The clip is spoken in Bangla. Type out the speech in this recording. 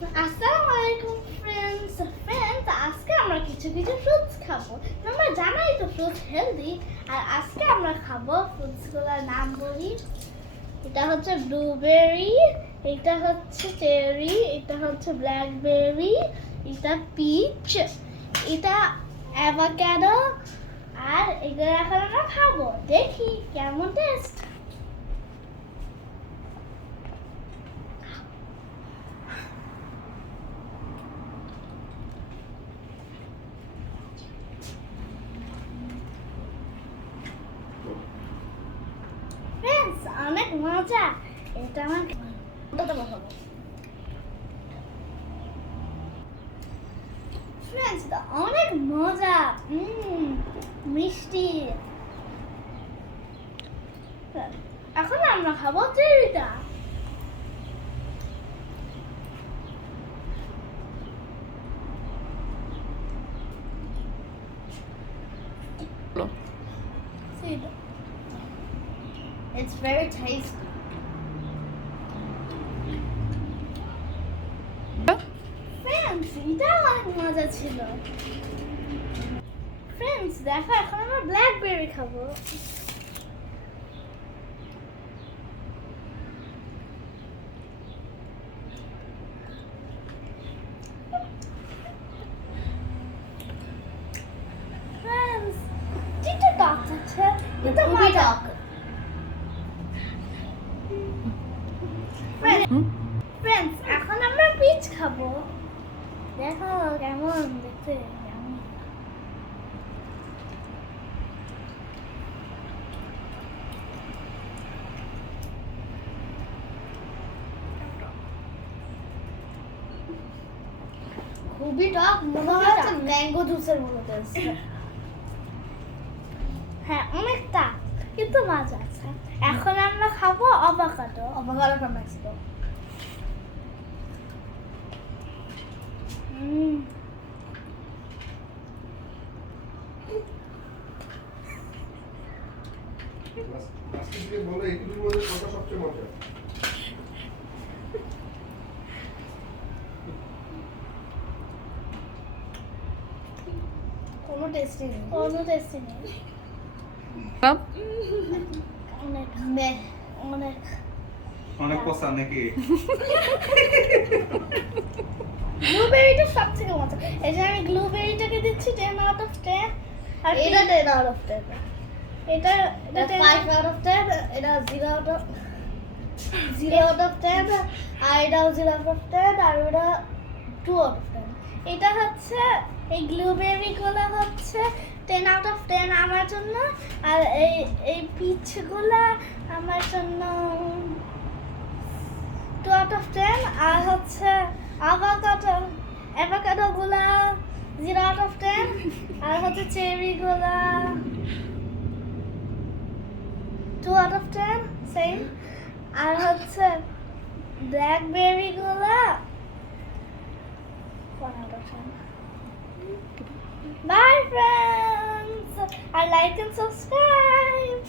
আসসালামু আলাইকুম ফ্রেন্ডস আজকে আমরা কিছু কিছু ফ্রুটস খাবো। তোমরা জানোই তো ফ্রুটস হেলদি। আর আজকে আমরা খাবো ফ্রুটসগুলোর নাম বলি। এটা হচ্ছে ব্লুবেরি, এটা হচ্ছে চেরি, এটা হচ্ছে ব্ল্যাকবেরি, এটা পিচ, এটা অ্যাভোকাডো। আর এগুলো এখন আমরা খাবো, দেখি কেমন টেস্ট। ফ্রেন্ডস অনেক মজা। এটা আমার বসাবো। ফ্রেন্ডস অনেক মজা, মিষ্টি। এখন আমরা খাবো চেরিটা। It's very tasty. Friends, এটা অনেক মজা ছিল। Friends, দেখো এখন আমরা ব্ল্যাকবেরি খাবো। Friends, এটা টক আছে, এটা মজা। Friends, এখন আমরা পিচ খাবো। দেখো কেমন দেখতে। খুবই টক, মনে হচ্ছে ম্যাঙ্গো জুসের মতো টেস্ট। হ্যাঁ অনেক টক কিন্তু মজা আছে। এখন আমরা খাবো অ্যাভোকাডো। Avocado from Mexico. বলো এইটুকুর মধ্যে কোনটা সবচেয়ে মজা? কোনো টেস্টি নেই, কোনো টেস্টি নেই। অনেক অনেক অনেক পছন্দ নাকি? ব্লুবেরিটা সবথেকে মজা। এই যে আমি ব্লুবেরিটাকে দিচ্ছি 10 আউট অফ 10। আর এটা 10 আউট অফ 10। এটা 5 আউট অফ 10। এটা 0 আউট অফ 10। আর এটাও 0 আউট অফ 10। আর ওটা 2 আউট অফ 10। এটা হচ্ছে এই ব্লুবেরিগুলো হচ্ছে 10 আউট অফ 10 আমার জন্য। আর এই পিচগুলো আমার জন্য 2 আউট অফ 10। আর হচ্ছে অ্যাভোকাডোগুলা 0 আউট অফ 10। আর হচ্ছে চেরিগুলা 2 আউট অফ 10 সেম। আর হচ্ছে ব্ল্যাকবেরিগুলা 1 out of 10। Bye friends! I like and subscribe!